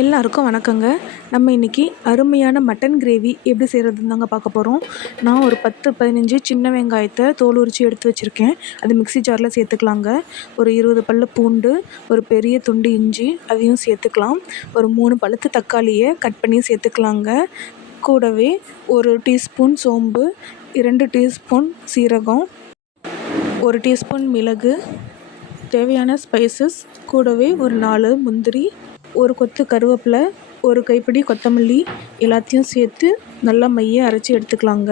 எல்லாருக்கும் வணக்கங்க. நம்ம இன்றைக்கி அருமையான மட்டன் கிரேவி எப்படி செய்கிறதுன்னு தாங்க பார்க்க போகிறோம். நான் ஒரு 10-15 சின்ன வெங்காயத்தை தோல் உரித்து எடுத்து வச்சுருக்கேன். அது மிக்ஸி ஜாரில் சேர்த்துக்கலாங்க. ஒரு 20 பல்லு பூண்டு, ஒரு பெரிய துண்டு இஞ்சி அதையும் சேர்த்துக்கலாம். ஒரு 3 பழுத்த தக்காளியை கட் பண்ணி சேர்த்துக்கலாங்க. கூடவே 1 டீஸ்பூன் சோம்பு, 2 டீஸ்பூன் சீரகம், 1 டீஸ்பூன் மிளகு, தேவையான ஸ்பைசஸ், கூடவே ஒரு 4 முந்திரி, ஒரு கொத்து கருவேப்பிலை, ஒரு கைப்பிடி கொத்தமல்லி எல்லாத்தையும் சேர்த்து நல்லா மைய அரைச்சி எடுத்துக்கலாங்க.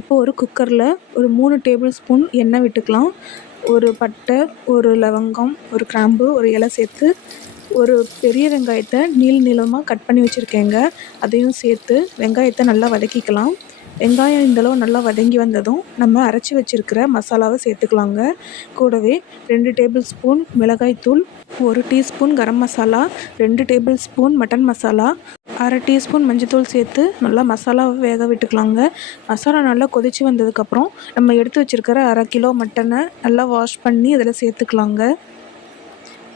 இப்போ ஒரு குக்கரில் ஒரு 3 டேபிள் ஸ்பூன் எண்ணெய் விட்டுக்கலாம். ஒரு பட்டை, ஒரு லவங்கம், ஒரு கிராம்பு, ஒரு இலை சேர்த்து ஒரு பெரிய வெங்காயத்தை நீளமாக கட் பண்ணி வச்சுருக்கேங்க. அதையும் சேர்த்து வெங்காயத்தை நல்லா வதக்கிக்கலாம். வெங்காயம் இந்தளவு நல்லா வதங்கி வந்ததும் நம்ம அரைச்சி வச்சுருக்கிற மசாலாவை சேர்த்துக்கலாங்க. கூடவே 2 டேபிள் ஸ்பூன் மிளகாய்த்தூள், 1 teaspoon garam masala, 2 tablespoon mutton masala, அரை டீஸ்பூன் மஞ்சத்தூள் சேர்த்து நல்லா மசாலாவை வேக விட்டுக்கலாங்க. மசாலா நல்லா கொதித்து வந்ததுக்கப்புறம் நம்ம எடுத்து வச்சுருக்கிற அரை கிலோ மட்டனை நல்லா வாஷ் பண்ணி அதில் சேர்த்துக்கலாங்க.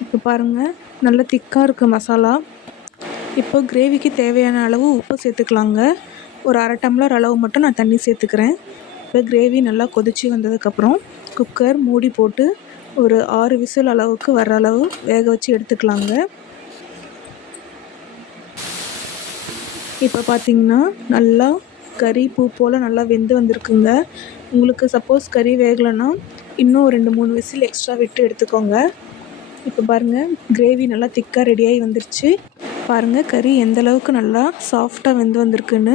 இப்போ பாருங்கள், நல்லா திக்காக இருக்குது மசாலா. இப்போ கிரேவிக்கு தேவையான அளவு உப்பு சேர்த்துக்கலாங்க. ஒரு அரை டம்ளர் அளவு மட்டும் நான் தண்ணி சேர்த்துக்கிறேன். இப்போ கிரேவி நல்லா கொதித்து வந்ததுக்கப்புறம் குக்கர் மூடி போட்டு ஒரு 6 விசில் அளவுக்கு வர அளவு வேக வச்சு எடுத்துக்கலாங்க. இப்போ பார்த்திங்கன்னா நல்லா கறி பூ போல் நல்லா வெந்து வந்திருக்குங்க. உங்களுக்கு சப்போஸ் கறி வேகலைன்னா இன்னும் 2-3 விசில் எக்ஸ்ட்ரா விட்டு எடுத்துக்கோங்க. இப்போ பாருங்கள், கிரேவி நல்லா திக்காக ரெடியாகி வந்துருச்சு. பாருங்கள், கறி எந்த அளவுக்கு நல்லா சாஃப்டாக வெந்து வந்திருக்குன்னு.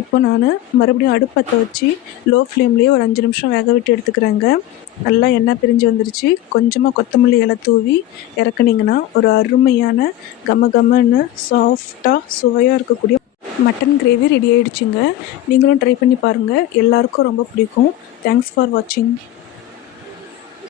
இப்போ நான் மறுபடியும் அடுப்பத்தை வச்சு லோ ஃப்ளேம்லேயே ஒரு 5 நிமிஷம் வேக விட்டு எடுத்துக்கிறேங்க. நல்லா எண்ணெய் பிரிஞ்சு வந்துருச்சு. கொஞ்சமாக கொத்தமல்லி இலை தூவி இறக்குனிங்கன்னா ஒரு அருமையான கமன்னு சாஃப்டாக சுவையாக இருக்கக்கூடிய மட்டன் கிரேவி ரெடி ஆகிடுச்சுங்க. நீங்களும் ட்ரை பண்ணி பாருங்கள். எல்லாருக்கும் ரொம்ப பிடிக்கும். தேங்க்ஸ் ஃபார் வாட்சிங்.